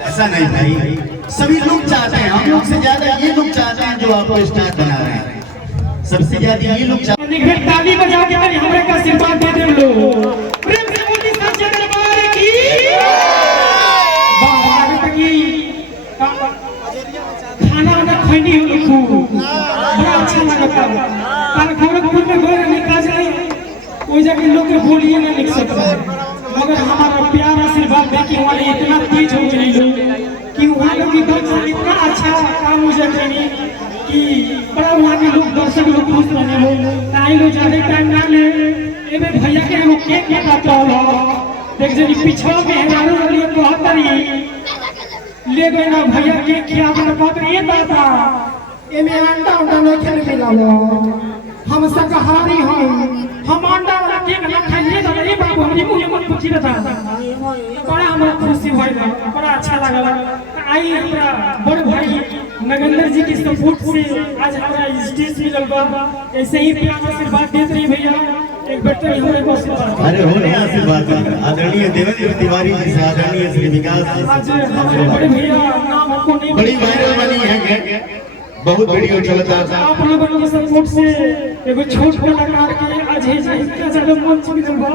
ऐसा नहीं भाई, सभी लोग चाहते हैं, हम लोग से ज्यादा ये लोग चाहते हैं जो आपको स्टार बना रहे हैं। सबसे ज्यादा ये लोग चाहते हैं। ताली बजा के हमारे का आशीर्वाद दे दे लो। प्रेम से मोदी सच्चे दरबार की खाना वाला खैनी हो खूब बड़ा अच्छा लगता है। पर गोरखपुर में गोर निकाल जाए कोई जगह लोग के बोलिए ना लिख सकता है, मगर हमारा प्यार आशीर्वाद देखिए हमारे इतना तेज हो गई लोग कि वहाँ लोग की दर्शन इतना अच्छा काम मुझे करेंगे कि बड़ा वहाँ के लोग दर्शक लोग खुश रहने लोग ताई लोग ज्यादा टाइम ना ले एबे भैया के वो केक काटता हो देख जनी पिछवा में हजारों वाली कहतरी ले गए ना भैया केक खिया बना कहतरी ये दादा एमे अंडा अंडा नहीं खेले मिलालो हम शाकाहारी हम अंडा वाला केक ना खाइए दादा ये बाबू हमनी मुझे मत पूछी था बड़ा हमरा खुशी होइल बड़ा अच्छा लागल। आई हमरा बड़ भाई नगेंद्र जी की सपोर्ट से आज हमारा स्टेज मिलल बा। ऐसे ही प्यार आशीर्वाद देते रही भैया एक बेटा हमारे को आशीर्वाद। अरे हो रहे आशीर्वाद आदरणीय देवेंद्र तिवारी जी से आदरणीय श्री विकास जी आज हमारे बड़े भैया नाम हमको नहीं बड़ी वायरल बनी है, बहुत वीडियो चलता था। आप लोगों के सपोर्ट से एगो छोट कलाकार के आज है इतना ज्यादा मंच मिलल बा।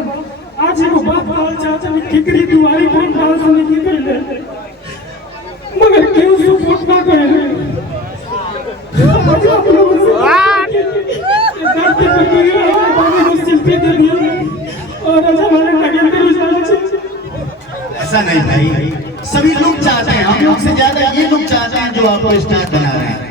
आज एगो बात बोल चाहता हूं ठिकरी दुआरी पर डांस नहीं करले मगर क्यों सपोर्ट ना करे आज आप लोगों से करते करते बाबू को शिल्पी दे दिए और आज हमारे नगेंद्र जी। ऐसा नहीं भाई, सभी लोग चाहते हैं, हम लोग से ज्यादा ये लोग चाहते हैं जो आपको स्टार बना रहे हैं।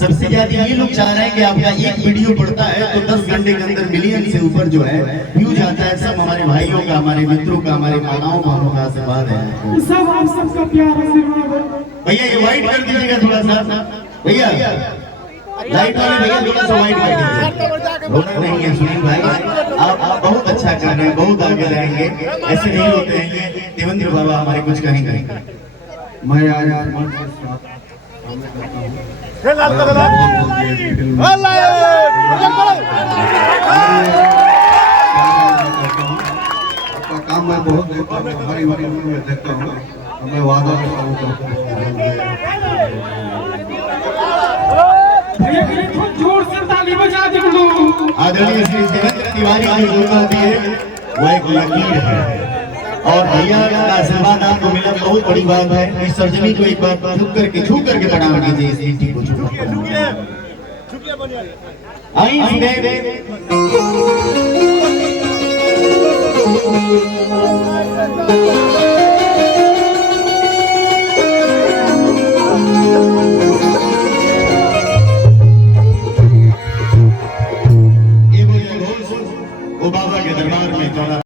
सबसे ज्यादा ये लोग चाह रहे हैं कि आपका एक वीडियो पड़ता है तो 10 घंटे के अंदर मिलियन से ऊपर जो है व्यूज आता है। सब हमारे भाइयों का, हमारे मित्रों का, हमारे माताओं बहनों का आशीर्वाद है। सब आप सबका प्यार आशीर्वाद है। भैया ये वाइट कर दीजिएगा थोड़ा सा भैया, लाइट वाले भैया थोड़ा सा वाइट कर दीजिए। रोना नहीं है सुनील भाई, आप बहुत अच्छा कर रहे हैं, बहुत आगे रहेंगे, ऐसे नहीं होते हैं। ये देवेंद्र बाबा हमारे कुछ कहेंगे। मैं आज आपका काम मैं बहुत देखता हूँ, हमारी में देखता हूँ, मैं वादा करता हूँ जोर से ताली बजा दे लोग। आदरणीय श्री देवेंद्र तिवारी की जो बात है वो एक लकीर है और भैया का आशीर्वाद आपको मिला, बहुत बड़ी बात है। इस सर्जनी को एक बार झुक करके प्रणाम कीजिए, इस ईंटी को झुक आई